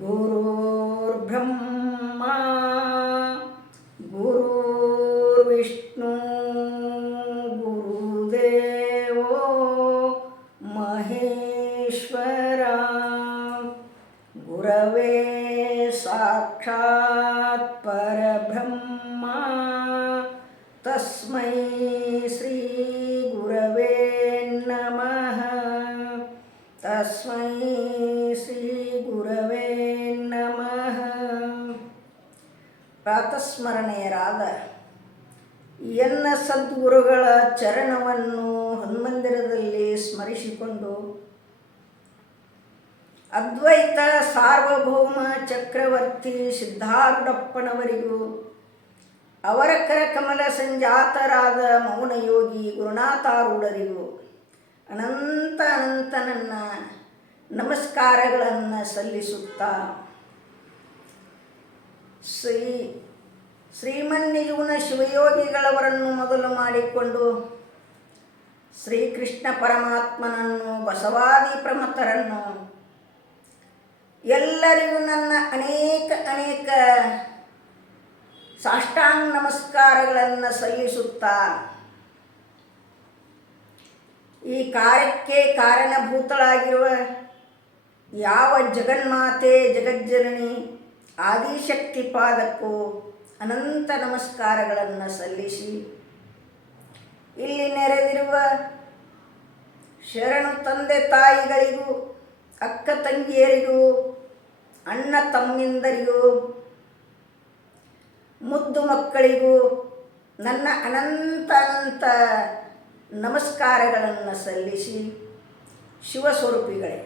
ಗುರುರ್ಬ್ರಹ್ಮ ಗುರುರ್ವಿಷ್ಣು ಗುರುದೇವೋ ಮಹೇಶ್ವರ ಗುರವೇ ಸಾಕ್ಷಾತ್ ಪರಬ್ರಹ್ಮ ತಸ್ಮೈ ಶ್ರೀ ಗುರವೇ ನಮಃ ತಸ್ಮೈ ಶ್ರೀ ಗುರವೇ ನಮಃ. ಪ್ರಾತಸ್ಮರಣೀಯರಾದ ಎನ್ನ ಸದ್ಗುರುಗಳ ಚರಣವನ್ನು ಹನುಮಂದಿರದಲ್ಲಿ ಸ್ಮರಿಸಿಕೊಂಡು ಅದ್ವೈತ ಸಾರ್ವಭೌಮ ಚಕ್ರವರ್ತಿ ಸಿದ್ಧಾರೂಢಪ್ಪನವರಿಗೂ ಅವರ ಕರಕಮಲ ಸಂಜಾತರಾದ ಮೌನಯೋಗಿ ಗುರುನಾಥಾರೂಢರಿಗೂ ಅನಂತ ನನ್ನ ನಮಸ್ಕಾರಗಳನ್ನು ಸಲ್ಲಿಸುತ್ತಾ ಶ್ರೀಮನ್ನಿಜುನ ಶಿವಯೋಗಿಗಳವರನ್ನು ಮೊದಲು ಮಾಡಿಕೊಂಡು ಶ್ರೀಕೃಷ್ಣ ಪರಮಾತ್ಮನನ್ನು ಬಸವಾದಿ ಪ್ರಮಥರನ್ನು ಎಲ್ಲರಿಗೂ ನನ್ನ ಅನೇಕ ಸಾಷ್ಟಾಂಗ ನಮಸ್ಕಾರಗಳನ್ನು ಸಲ್ಲಿಸುತ್ತಾ ಈ ಕಾರ್ಯಕ್ಕೆ ಕಾರಣಭೂತಳಾಗಿರುವ ಯಾವ ಜಗನ್ಮಾತೆ ಜಗಜ್ಜನನಿ ಆದಿಶಕ್ತಿ ಪಾದಕ್ಕೂ ಅನಂತ ನಮಸ್ಕಾರಗಳನ್ನು ಸಲ್ಲಿಸಿ ಇಲ್ಲಿ ನೆರೆದಿರುವ ಶರಣು ತಂದೆ ತಾಯಿಗಳಿಗೂ ಅಕ್ಕ ತಂಗಿಯರಿಗೂ ಅಣ್ಣ ತಮ್ಮಿಂದರಿಗೂ ಮುದ್ದು ಮಕ್ಕಳಿಗೂ ನನ್ನ ಅನಂತ ನಮಸ್ಕಾರಗಳನ್ನು ಸಲ್ಲಿಸಿ ಶಿವಸ್ವರೂಪಿಗಳೇ,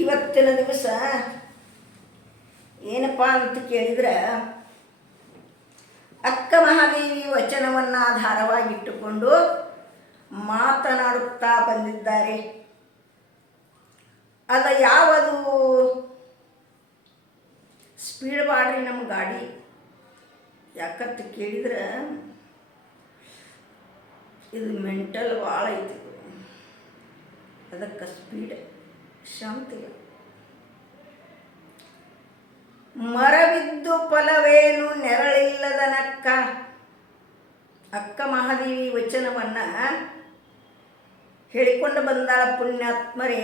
ಇವತ್ತಿನ ದಿವಸ ಏನಪ್ಪ ಅಂತ ಕೇಳಿದರೆ ಅಕ್ಕ ಮಹಾದೇವಿ ವಚನವನ್ನು ಆಧಾರವಾಗಿಟ್ಟುಕೊಂಡು ಮಾತನಾಡುತ್ತಾ ಬಂದಿದ್ದಾರೆ. ಅದು ಯಾವುದು ಸ್ಪೀಡ್ ಮಾಡ್ರಿ ನಮ್ಮ ಗಾಡಿ, ಯಾಕಂತ ಕೇಳಿದ್ರೆ ಇದು ಮೆಂಟಲ್ ಭಾಳ ಐತಿ, ಅದಕ್ಕೆ ಸ್ಪೀಡ್ ಶಾಂತಿ. ಮರವಿದ್ದು ಫಲವೇನು ನೆರಳಿಲ್ಲದನಕ್ಕ. ಅಕ್ಕ ಮಹಾದೇವಿ ವಚನವನ್ನು ಹೇಳಿಕೊಂಡು ಬಂದಾಳ ಪುಣ್ಯಾತ್ಮರೇ.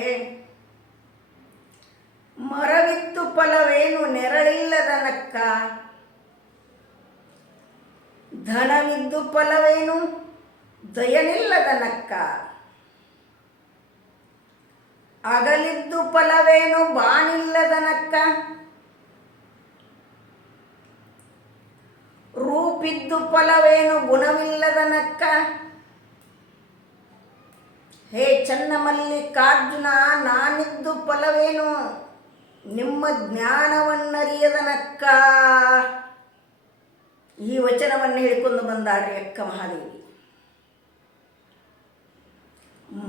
ಮರವಿದ್ದು ಫಲವೇನು ನೆರಳಿಲ್ಲದನಕ್ಕ, ಧನವಿದ್ದು ಫಲವೇನು ದಯನಿಲ್ಲದನಕ್ಕ, ಅಗಲಿದ್ದು ಫಲವೇನು ಬಾನಿಲ್ಲದನಕ್ಕ, ರೂಪಿದ್ದು ಫಲವೇನು ಗುಣವಿಲ್ಲದನಕ್ಕ. ಹೇ ಚನ್ನಮಲ್ಲಿಕಾರ್ಜುನ, ನಾನಿದ್ದು ಫಲವೇನು ನಿಮ್ಮ ಜ್ಞಾನವನ್ನರಿಯದನಕ್ಕ. ಈ ವಚನವನ್ನು ಹೇಳಿಕೊಂಡು ಬಂದಾಡ್ರಿ ಅಕ್ಕ ಮಹಾದೇವಿ.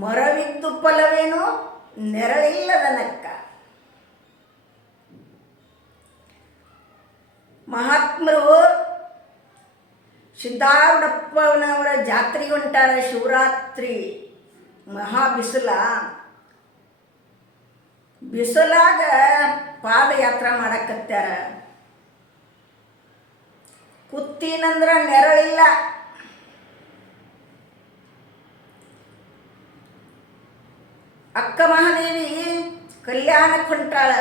ಮರವಿದ್ದು ಫಲವೇನು ನೆರಳಿಲ್ಲದನಕ್ಕ. ಮಹಾತ್ಮರು ಸಿದ್ಧಾರೂಢಪ್ಪನವರ ಜಾತ್ರೆಗೆ ಹೊಂಟಾರ. ಶಿವರಾತ್ರಿ ಮಹಾ ಬಿಸಿಲಾಗ ಪಾದಯಾತ್ರೆ ಮಾಡಕತ್ಯಾರ. ಕುತ್ತೀನಂದ್ರ ನೆರಳಿಲ್ಲ, ಅಕ್ಕ ಮಹಾದೇವಿ ಕಲ್ಯಾಣಕ್ಕೆ ಹೊಂಟಾಳ.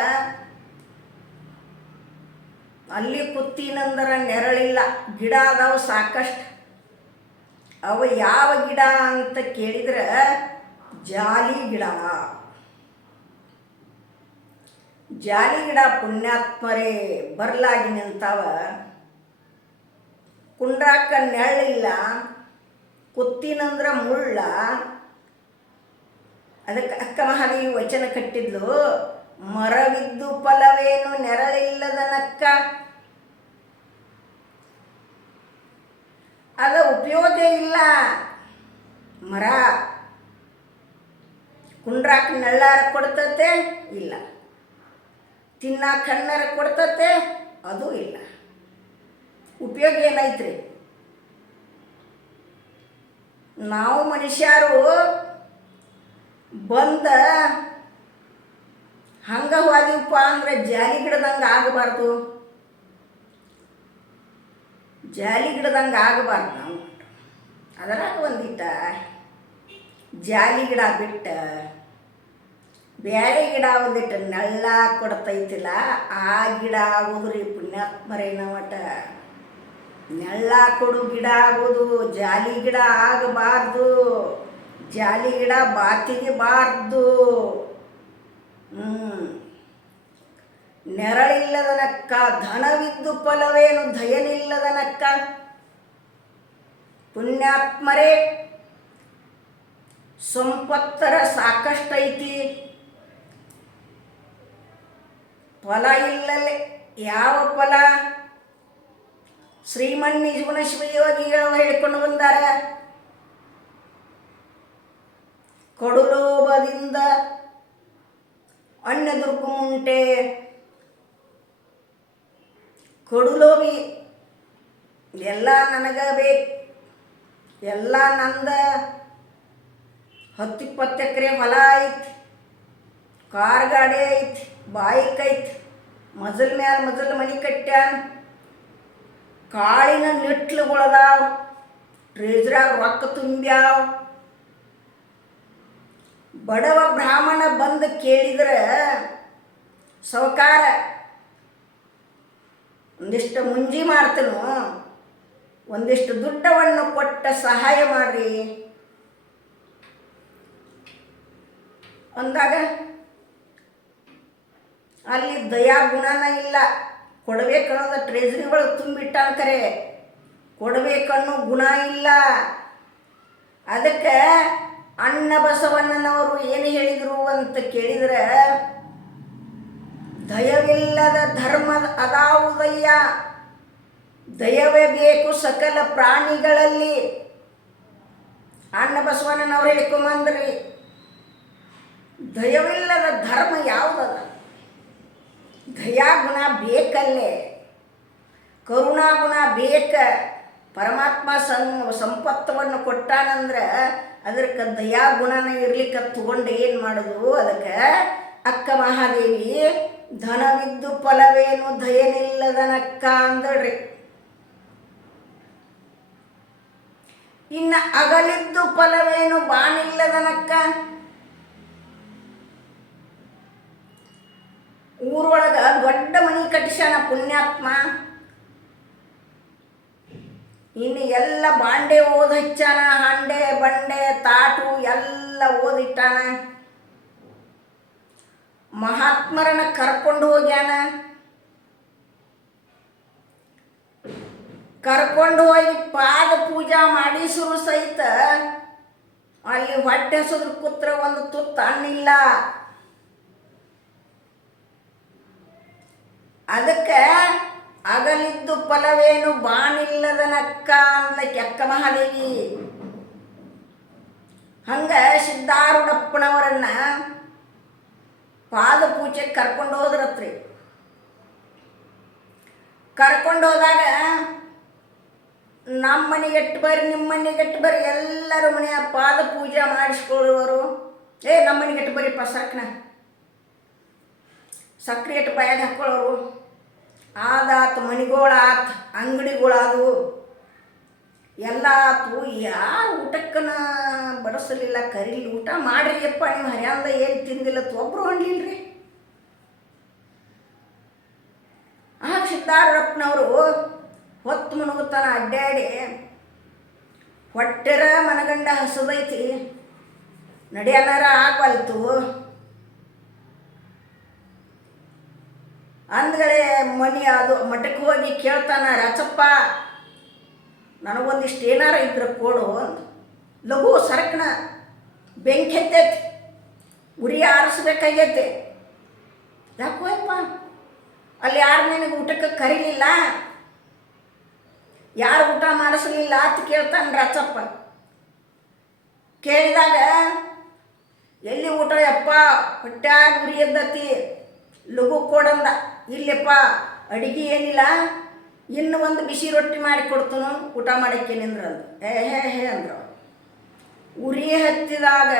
ಅಲ್ಲಿ ಕುತ್ತೀನಂದ್ರ ನೆರಳಿಲ್ಲ, ಗಿಡ ಅದಾವು ಸಾಕಷ್ಟು. ಅವು ಯಾವ ಗಿಡ ಅಂತ ಕೇಳಿದ್ರೆ ಜಾಲಿ ಗಿಡ. ಜಾಲಿ ಗಿಡ ಪುಣ್ಯಾತ್ಮರೇ ಬರ್ಲಾಗಿ ನಿಂತಾವ. ಕುಂಡ್ರಾಕ ನೆರಳಿಲ್ಲ, ಕುತ್ತಿನಂದ್ರ ಮುಳ್ಳ. ಅದಕ್ಕೆ ಅಕ್ಕ ಮಹಾದೇವಿ ವಚನ ಕಟ್ಟಿದ್ಲು, ಮರವಿದ್ದು ಫಲವೇನು ನೆರಳಿಲ್ಲದನಕ್ಕ. ಅದ ಉಪಯೋಗ ಇಲ್ಲ. ಮರ ಕುಂಡ್ರಾಕ ನೆಳ್ಳಾರ ಕೊಡ್ತತೆ ಇಲ್ಲ, ತಿನ್ನಾಕ ಹಣ್ಣಾರ ಕೊಡ್ತತೆ ಅದು ಇಲ್ಲ. ಉಪಯೋಗ ಏನೈತ್ರಿ? ನಾವು ಮನುಷ್ಯರು ಬಂದ ಹಂಗೆ ಹೋದಿವಪ್ಪ ಅಂದ್ರೆ ಜಾಲಿ ಗಿಡದಂಗೆ ಆಗಬಾರ್ದು, ಜಾಲಿ ಗಿಡದಂಗೆ ಆಗಬಾರ್ದು ನಾವು. ಅದರಾಗ ಒಂದಿಟ್ಟ ಜಾಲಿ ಗಿಡ ಬಿಟ್ಟು ಬೇರೆ ಗಿಡ ಒಂದಿಟ್ಟು ನೆಳ್ಳ ಕೊಡ್ತೈತಿಲ್ಲ, ಆ ಗಿಡ ಆಗೋದ್ರಿ ಪುಣ್ಯಾತ್ಮರೇನ ಒಟ್ಟ. ನೆಳ್ಳ ಕೊಡು ಗಿಡ ಆಗೋದು, ಜಾಲಿ ಗಿಡ ಆಗಬಾರ್ದು. ಜಾಲಿ ಗಿಡ ಬಾತಿಗಬಾರ್ದು. ನೆರಳಿಲ್ಲದನಕ್ಕ ಧನವಿದ್ದು ಫಲವೇನು ದಯನಿಲ್ಲದನಕ್ಕ. ಪುಣ್ಯಾತ್ಮರೇ, ಸಂಪತ್ತರ ಸಾಕಷ್ಟೈತಿ, ಫಲ ಇಲ್ಲಲೆ ಯಾವ ಫಲ? ಶ್ರೀಮನ್ನಿಜುಗುಣ ಶಿವಯೋಗಿಗಳು ಹೇಳ್ಕೊಂಡು ಬಂದಾರ, ಕಡುಲೋಭದಿಂದ ಅಣ್ಣ ದುರ್ಗುಮುಂಟೆ. ಕಡುಲೋಭಿ, ಎಲ್ಲ ನನಗ ಬೇಕು, ಎಲ್ಲ ನಂದ, 10-20 ಎಕರೆ ಹೊಲ ಐತಿ, ಕಾರ್ ಗಾಡಿ ಐತಿ, ಬೈಕ್ ಐತಿ, ಮಜಲ್ ಮ್ಯಾಲ ಮಜಲ್ ಮನೆ ಕಟ್ಟ್ಯಾನ, ಕಾಳಿನ ನಿಟ್ಲುಗಳದಾವ, ಟ್ರೇಜ್ರಾಗ ರೊಕ್ಕ ತುಂಬ್ಯಾವ. ಬಡವ ಬ್ರಾಹ್ಮಣ ಬಂದು ಕೇಳಿದ್ರೆ, ಸಾವ್ಕಾರ ಒಂದಿಷ್ಟು ಮುಂಜಿ ಮಾಡ್ತೇನು, ಒಂದಿಷ್ಟು ದುಡ್ಡವನ್ನು ಕೊಟ್ಟ ಸಹಾಯ ಮಾಡ್ರಿ ಅಂದಾಗ ಅಲ್ಲಿ ದಯಾ ಗುಣನ ಇಲ್ಲ. ಕೊಡಬೇಕನ್ನೋದು ಟ್ರೆಜರಿ ಒಳಗೆ ತುಂಬಿಟ್ಟಾನ, ಕರೆ ಕೊಡಬೇಕನ್ನೋ ಗುಣ ಇಲ್ಲ. ಅದಕ್ಕೆ ಅಣ್ಣ ಬಸವಣ್ಣನವರು ಏನು ಹೇಳಿದರು ಅಂತ ಕೇಳಿದರೆ, ದಯವಿಲ್ಲದ ಧರ್ಮ ಅದಾವುದಯ್ಯ, ದಯವೇ ಬೇಕು ಸಕಲ ಪ್ರಾಣಿಗಳಲ್ಲಿ. ಅಣ್ಣ ಬಸವಣ್ಣನವ್ರು ಹೇಳ್ಕೊಂಬಂದ್ರಿ, ದಯವಿಲ್ಲದ ಧರ್ಮ ಯಾವುದದ? ದಯಾಗುಣ ಬೇಕಲ್ಲೇ, ಕರುಣಾಗುಣ ಬೇಕ. ಪರಮಾತ್ಮ ಸಂಪತ್ತವನ್ನು ಕೊಟ್ಟಾನಂದ್ರೆ ಅದಕ್ಕೆ ದಯಾಗುಣನ ಇರ್ಲಿಕ್ಕೆ ತಗೊಂಡು ಏನು ಮಾಡೋದು? ಅದಕ್ಕೆ ಅಕ್ಕ ಮಹಾದೇವಿ ಧನವಿದ್ದು ಫಲವೇನು ದಯನಿಲ್ಲದನಕ್ಕ ಅಂದಳ್ರಿ. ಇನ್ನು ಅಗಲಿದ್ದು ಫಲವೇನು ಬಾನಿಲ್ಲದನಕ್ಕ. ಊರೊಳಗೆ ದೊಡ್ಡ ಮನೆ ಕಟ್ಟಿಸ್ಯಾನ ಪುಣ್ಯಾತ್ಮ, ಇನ್ನು ಎಲ್ಲ ಬಾಂಡೆ ಓದ್ ಹಚ್ಚಾನ, ಹಂಡೆ ಬಂಡೆ ತಾಟು ಎಲ್ಲ ಓದಿಟ್ಟಾನ. ಮಹಾತ್ಮರನ್ನ ಕರ್ಕೊಂಡು ಹೋಗ್ಯಾನ. ಕರ್ಕೊಂಡು ಹೋಗಿ ಪಾದ ಪೂಜಾ ಮಾಡಿಸರು ಸಹಿತ ಅಲ್ಲಿ ಹೊಟ್ಟೆ ಹಸಿದ್ರು ಕೂತ್ರ ಒಂದು ತುತ್ತು ಅನ್ನಿಲ್ಲ. ಅದಕ್ಕೆ ಅಗಲಿದ್ದು ಫಲವೇನು ಬಾನಿಲ್ಲದನಕ್ಕ ಅಂದ್ಲಕ್ಕೆ ಅಕ್ಕ ಮಹಾದೇವಿ. ಹಂಗ ಸಿದ್ಧಾರೂಢಪ್ಪನವರನ್ನ ಪಾದ ಪೂಜೆಗೆ ಕರ್ಕೊಂಡು ಹೋದ್ರತ್ರಿ. ಕರ್ಕೊಂಡು ಹೋದಾಗ ನಮ್ಮ ಮನೆಗೆಟ್ಟು ಬರ್ರಿ, ನಿಮ್ಮ ಮನೆಗೆಟ್ಟು ಬರ್ರಿ, ಎಲ್ಲರೂ ಮನೆಯ ಪಾದ ಪೂಜೆ ಮಾಡಿಸ್ಕೊಳ್ಳುವರು. ನಮ್ಮ ಮನೆಗೆಟ್ಟು ಬರ್ರಿಪ್ಪ ಸಕ್ನ ಸಕ್ರೆ ಇಟ್ಟು ಬಾಯಾಗ ಹಾಕ್ಕೊಳ್ಳೋರು. ಆದಾತು, ಮನೆಗಳಾತು, ಅಂಗಡಿಗಳಾದವು, ಎಲ್ಲ ಆತು. ಯಾರು ಊಟಕ್ಕನ ಬಡಿಸಲಿಲ್ಲ, ಕರೀಲಿ, ಊಟ ಮಾಡಿರಿಯಪ್ಪ ನೀವು ಹರ್ಯಾಂದ ಏನು ತಿಂದಿಲ್ಲ ಒಬ್ಬರು ಹೊಂಡ್ಲಿಲ್ರಿ. ಆಗ ಸಿದ್ಧಾರೂಢಪ್ಪನವರು ಹೊತ್ತು ಮುನುಗುತ್ತಾನ ಅಡ್ಡಾಡಿ, ಹೊಟ್ಟೆರ ಮನಗಂಡ ಹಸದೈತಿ, ನಡೆಯನಾರ ಆಗವಲ್ತು ಅಂದ್ಗಳೇ ಮನೆ ಅದು ಮಠಕ್ಕೆ ಹೋಗಿ ಕೇಳ್ತಾನ, ರಚಪ್ಪ ನನಗೊಂದಿಷ್ಟು ಏನಾರ ಇದ್ರೆ ಕೊಡು ಅಂತ. ಲಘು ಸರಕನ ಬೆಂಕಿ ಹತ್ತೈತಿ, ಉರಿ ಆರಿಸ್ಬೇಕಾಗೈತೆ. ಯಾಕೋಯಪ್ಪ ಅಲ್ಲಿ ಯಾರು ನಿನಗೆ ಊಟಕ್ಕೆ ಕರೀಲಿಲ್ಲ, ಯಾರು ಊಟ ಮಾಡಿಸ್ಲಿಲ್ಲ ಅಂತ ಕೇಳ್ತಾನೆ ರಚಪ್ಪ. ಕೇಳಿದಾಗ ಎಲ್ಲಿ ಊಟ ಯಪ್ಪ, ಹೊಟ್ಯಾಗ ಉರಿ ಎದ್ದತಿ, ಲಘು ಕೊಡಂದ. ಇಲ್ಲಪ್ಪ ಅಡುಗೆ ಏನಿಲ್ಲ, ಇನ್ನು ಒಂದು ಬಿಸಿ ರೊಟ್ಟಿ ಮಾಡಿ ಕೊಡ್ತನು, ಊಟ ಮಾಡೋಕ್ಕೆ ನಿಂದ್ರಂದು. ಹೇ ಅಂದ್ರು. ಉರಿ ಹತ್ತಿದಾಗ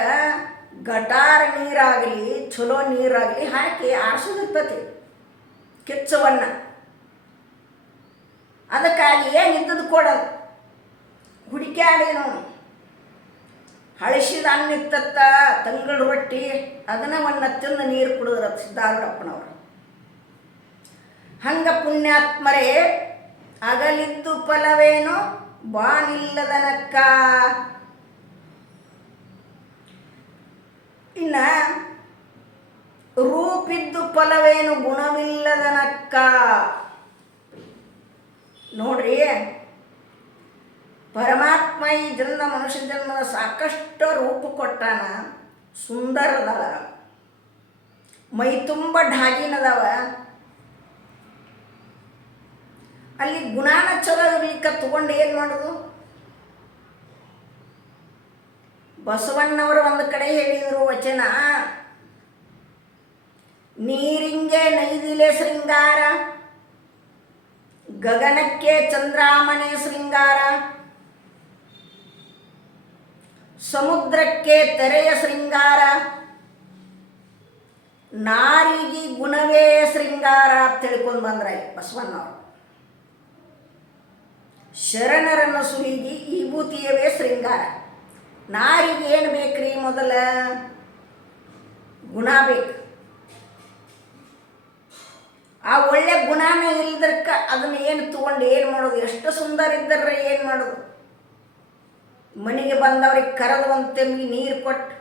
ಗಟಾರ ನೀರಾಗಲಿ ಚಲೋ ನೀರಾಗಲಿ ಹಾಕಿ ಆರಿಸೋದಿರ್ತತಿ ಕಿಚ್ಚವನ್ನು. ಅದಕ್ಕಾಗಿ ಏನಿದ್ದದ್ದು ಕೊಡೋದು. ಹುಡುಕ್ಯಾಡೇನು ಹಳಸಿದ ಅನ್ನಿತ್ತತ್ತ ತಂಗಳು ರೊಟ್ಟಿ ಅದನ್ನು ಒಂದು ತಿಂದು ನೀರು ಕುಡಿದ್ರ ಸಿದ್ಧಾರೂಢಪ್ಪನವರು. ಹಂಗ ಪುಣ್ಯಾತ್ಮರೇ ಅಗಲಿದ್ದು ಫಲವೇನು ಬಾನಿಲ್ಲದನಕ್ಕ. ಇನ್ನ ರೂಪಿದ್ದು ಫಲವೇನು ಗುಣವಿಲ್ಲದನಕ್ಕ. ನೋಡ್ರಿ, ಪರಮಾತ್ಮ ಈ ಜನ್ಮ ಮನುಷ್ಯ ಜನ್ಮದ ಸಾಕಷ್ಟು ರೂಪ ಕೊಟ್ಟಾನ. ಸುಂದರದವ, ಮೈ ತುಂಬ ಢಾಗಿನದವ. ಅಲ್ಲಿ ಗುಣಾನ ಚಲೋ ಇರ್ಲಿಕ್ಕೆ ತಗೊಂಡು ಏನು ಮಾಡೋದು? ಬಸವಣ್ಣವರು ಒಂದು ಕಡೆ ಹೇಳಿದರು ವಚನ, ನೀರಿಂಗೆ ನೈದಿಲೆ ಶೃಂಗಾರ, ಗಗನಕ್ಕೆ ಚಂದ್ರಾಮನೆ ಶೃಂಗಾರ, ಸಮುದ್ರಕ್ಕೆ ತೆರೆಯ ಶೃಂಗಾರ, ನಾರಿಗೆ ಗುಣವೇ ಶೃಂಗಾರ ಅಂತ ತಿಳ್ಕೊಂಡು ಬಂದ್ರ ಬಸವಣ್ಣವರು. ಶರಣರನ್ನು ಸುಲಿಗಿ ವಿಭೂತಿಯವೇ ಶೃಂಗಾರ. ನಾರಿಗೆ ಏನು ಬೇಕ್ರಿ? ಮೊದಲ ಗುಣ ಬೇಕು. ಆ ಒಳ್ಳೆ ಗುಣನ ಇಲ್ದಕ್ಕ ಅದನ್ನ ಏನು ತಗೊಂಡು ಏನು ಮಾಡೋದು? ಎಷ್ಟು ಸುಂದರ ಇದ್ದರ ಏನು ಮಾಡೋದು? ಮನೆಗೆ ಬಂದವ್ರಿಗೆ ಕರೆದು ಒಂದು ತೆಂಬಿ ನೀರು ಕೊಟ್ಟು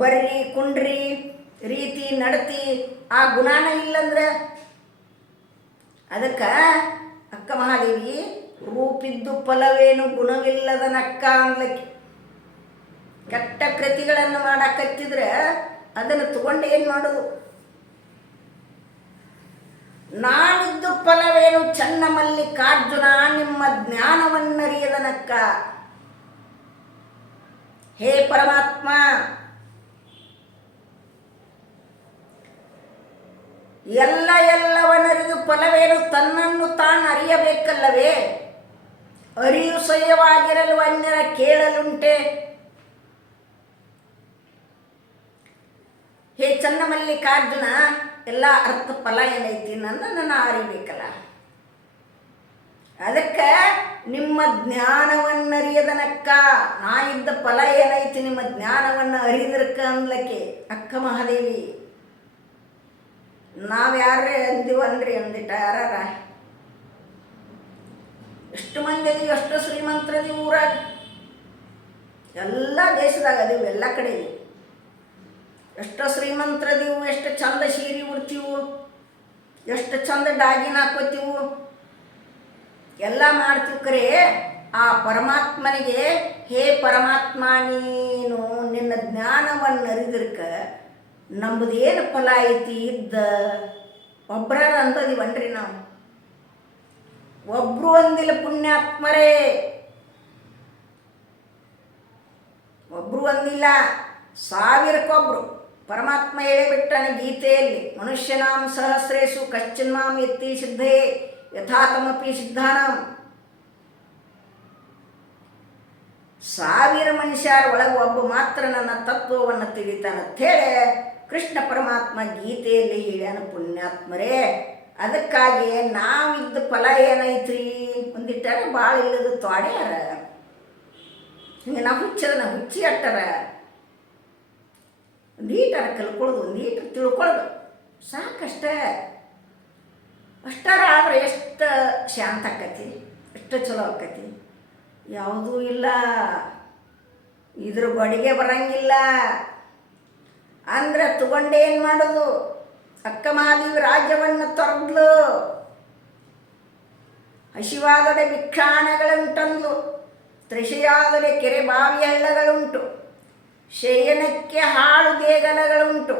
ಬರ್ರಿ ಕುಂಡ್ರಿ ರೀತಿ ನಡತಿ ಆ ಗುಣಾನ ಇಲ್ಲಂದ್ರೆ ಅದಕ್ಕೆ ಅಕ್ಕ ಮಹಾದೇವಿ ರೂಪಿದ್ದು ಫಲವೇನು ಗುಣವಿಲ್ಲದನಕ್ಕ ಅನ್ಲಕ್ಕಿ. ಕೆಟ್ಟ ಕೃತಿಗಳನ್ನು ಮಾಡಾಕತ್ತಿದ್ರೆ ಅದನ್ನು ತಗೊಂಡು ಏನು ಮಾಡೋದು? ನಾನಿದ್ದು ಫಲವೇನು ಚನ್ನ ಮಲ್ಲಿಕಾರ್ಜುನ ನಿಮ್ಮ ಜ್ಞಾನವನ್ನರಿಯದನಕ್ಕ. ಹೇ ಪರಮಾತ್ಮ, ಎಲ್ಲವನ್ನರಿದು ಫಲವೇನು ತನ್ನನ್ನು ತಾನು ಅರಿಯಬೇಕಲ್ಲವೇ? ಅರಿಯು ಸಹ್ಯವಾಗಿರಲು ಅನ್ಯರ ಕೇಳಲುಂಟೆ. ಹೇ ಚನ್ನ ಮಲ್ಲಿಕಾರ್ಜುನ, ಎಲ್ಲ ಅರ್ಥ ಫಲ ಏನೈತಿ ನನ್ನ ಅರಿಬೇಕಲ್ಲ. ಅದಕ್ಕೆ ನಿಮ್ಮ ಜ್ಞಾನವನ್ನರಿಯದನಕ್ಕ. ನಾ ಇದ್ದ ಫಲ ಏನೈತಿ ನಿಮ್ಮ ಜ್ಞಾನವನ್ನು ಅರಿದರ್ಕ ಅನ್ಲಕ್ಕೆ ಅಕ್ಕ ಮಹಾದೇವಿ. ನಾವ್ಯಾರೇ ಅಂದಿವನ್ರಿ ಅಂದಿಟ್ಟ ಯಾರ? ಎಷ್ಟು ಮಂದಿ ಅದೀವಿ, ಎಷ್ಟು ಶ್ರೀಮಂತರದೀವಿ ಊರಾಗ, ಎಲ್ಲ ದೇಶದಾಗ ಅದೀವಿ, ಎಲ್ಲ ಕಡೆ ಇದೀವಿ. ಎಷ್ಟು ಶ್ರೀಮಂತರದೀವು, ಎಷ್ಟು ಚಂದ ಸೀರೆ ಉಡ್ತೀವು, ಎಷ್ಟು ಚಂದ ಡಾಗಿನ ಹಾಕೋತೀವು, ಎಲ್ಲ ಮಾಡ್ತೀವಿ. ಕರೆ ಆ ಪರಮಾತ್ಮನಿಗೆ ಹೇ ಪರಮಾತ್ಮ, ನೀನು ನಿನ್ನ ಜ್ಞಾನವನ್ನು ಅರಿದಿರ್ಕ ನಮ್ಮದೇನು ಫಲ ಐತಿ ಇದ್ದ ಒಬ್ಬರ ಅಂತದೀವನ್ರಿ ನಾವು. ಒಬ್ರು ಒಂದಿಲ್ಲ ಪುಣ್ಯಾತ್ಮರೇ, ಒಬ್ರು ಒಂದಿಲ್ಲ, ಸಾವಿರಕ್ಕೊಬ್ರು. ಪರಮಾತ್ಮ ಹೇಳಿಬಿಟ್ಟನ ಗೀತೆಯಲ್ಲಿ, ಮನುಷ್ಯನಾಂ ಸಹಸ್ರೇಶು ಕಶ್ಚಿನ್ಮಾಂ ಎತ್ತಿ ಸಿದ್ಧೇ ಯಥಾತಮಪಿ ಸಿದ್ಧಾನಾಂ. 1000 ಮನುಷ್ಯರ ಒಳಗೆ ಒಬ್ಬ ಮಾತ್ರ ನನ್ನ ತತ್ವವನ್ನು ತಿಳಿತಾನಂಥೇಳಿ ಕೃಷ್ಣ ಪರಮಾತ್ಮ ಗೀತೆಯಲ್ಲಿ ಹೇಳ್ಯಾನ ಪುಣ್ಯಾತ್ಮರೇ. ಅದಕ್ಕಾಗಿ ನಾವಿದ್ದ ಫಲ ಏನೈತ್ರಿ? ಒಂದಿಟ್ಟಾರ ಭಾಳ ಇಲ್ಲದ ತ್ವಾಡ್ಯಾರ, ಹಿಂಗೆ ನಾವು ಹುಚ್ಚಿ ಅಟ್ಟಾರ. ಒಂದೀಟಾರ ಕಲ್ಕೊಳ್ಳೋದು, ಒಂದೀಟು ತಿಳ್ಕೊಳ್ಳೋದು ಸಾಕಷ್ಟೇ. ಅಷ್ಟಾರ ಆದ್ರೆ ಎಷ್ಟು ಶಾಂತ ಆಕತಿ, ಎಷ್ಟು ಚಲೋ ಆಕತಿ. ಯಾವುದೂ ಇಲ್ಲ, ಇದ್ರ ಗೊಡಿಗೆ ಬರಂಗಿಲ್ಲ ಅಂದ್ರೆ ತಗೊಂಡೇನು ಮಾಡೋದು? ಅಕ್ಕ ಮಹಾದೇವಿ ರಾಜ್ಯವನ್ನು ತೊರೆದ್ಲು. ಹಸಿವಾದರೆ ಭಿಕ್ಷಾಣಗಳುಂಟಂದು, ತೃಷೆಯಾದರೆ ಕೆರೆ ಬಾವಿ ಹಳ್ಳಗಳುಂಟು, ಶಯನಕ್ಕೆ ಹಾಳು ದೇಗಲಗಳುಂಟು,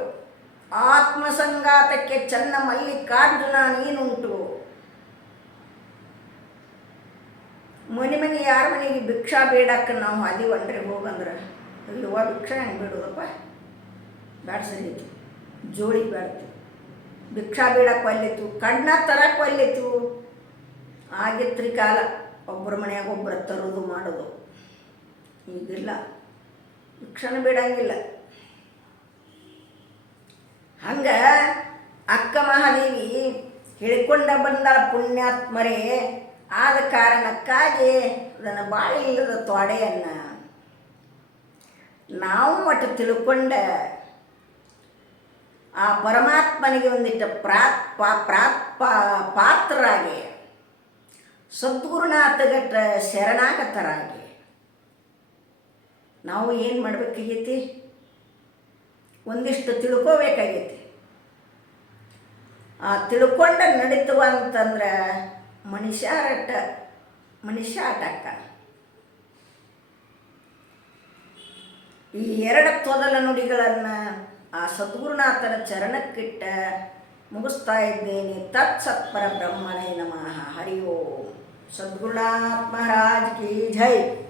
ಆತ್ಮಸಂಗಾತಕ್ಕೆ ಚನ್ನ ಮಲ್ಲಿಕಾರ್ಜುನ ನೀನುಂಟು. ಮನೆ ಯಾರ ಮನೆಗೆ ಭಿಕ್ಷಾ ಬೇಡಕ್ಕೆ ನಾವು ಅದೀವನ್ರಿ ಹೋಗಂದ್ರೆ, ಅಯ್ಯವ್ವ ಭಿಕ್ಷಾ ಹೆಂಗೆ ಬೇಡೋದಪ್ಪ, ಬೇಡ ಸರಿತು, ಜೋಳಿ ಬೇಡ್ತು. ಭಿಕ್ಷಾ ಬೇಡಕ್ಕೆ ಒಲ್ಲೆತ್ತು, ಕಣ್ಣ ತರಕ್ಕೆ ಒಲ್ಲೆತ್ತು. ಆಗಿತ್ರಿ ಕಾಲ, ಒಬ್ಬರ ಮನೆಯಾಗ ಒಬ್ಬರ ತರೋದು ಮಾಡೋದು. ಈಗಿಲ್ಲ. ಕ್ಷಣ ಬಿಡಂಗಿಲ್ಲ. ಹಂಗ ಅಕ್ಕ ಮಹಾದೇವಿ ಹೇಳಿಕೊಂಡ ಬಂದಾಳ ಪುಣ್ಯಾತ್ಮರೇ. ಆದ ಕಾರಣಕ್ಕಾಗಿ ಅದನ್ನು ಬಾಳಿಲ್ಲದ ತೊಡೆಯನ್ನು ನಾವು ಮಟ್ಟ ತಿಳ್ಕೊಂಡ ಆ ಪರಮಾತ್ಮನಿಗೆ ಒಂದಿಟ್ಟು ಪಾತ್ರರಾಗಿ ಸದ್ಗುರುನಾಥಗಟ್ಟ ಶರಣಾಗತರಾಗಿ ನಾವು ಏನು ಮಾಡಬೇಕಾಗೈತಿ? ಒಂದಿಷ್ಟು ತಿಳ್ಕೋಬೇಕಾಗೈತಿ. ಆ ತಿಳ್ಕೊಂಡ ನಡೀತವ ಅಂತಂದ್ರೆ ಮನುಷ್ಯ ಆಟಕ್ಕ. ಈ ಎರಡು ತೊದಲ ನುಡಿಗಳನ್ನು ಆ ಸದ್ಗುರುನಾಥನ ಚರಣಕ್ಕಿಟ್ಟ ಮುಗಿಸ್ತಾ ಇದ್ದೇನೆ. ತತ್ಸತ್ಪರ ಬ್ರಹ್ಮನೇ ನಮಃ. ಹರಿ ಓಂ. ಸದ್ಗುರುನಾಥ ಮಹಾರಾಜ್ ಕಿ ಜೈ.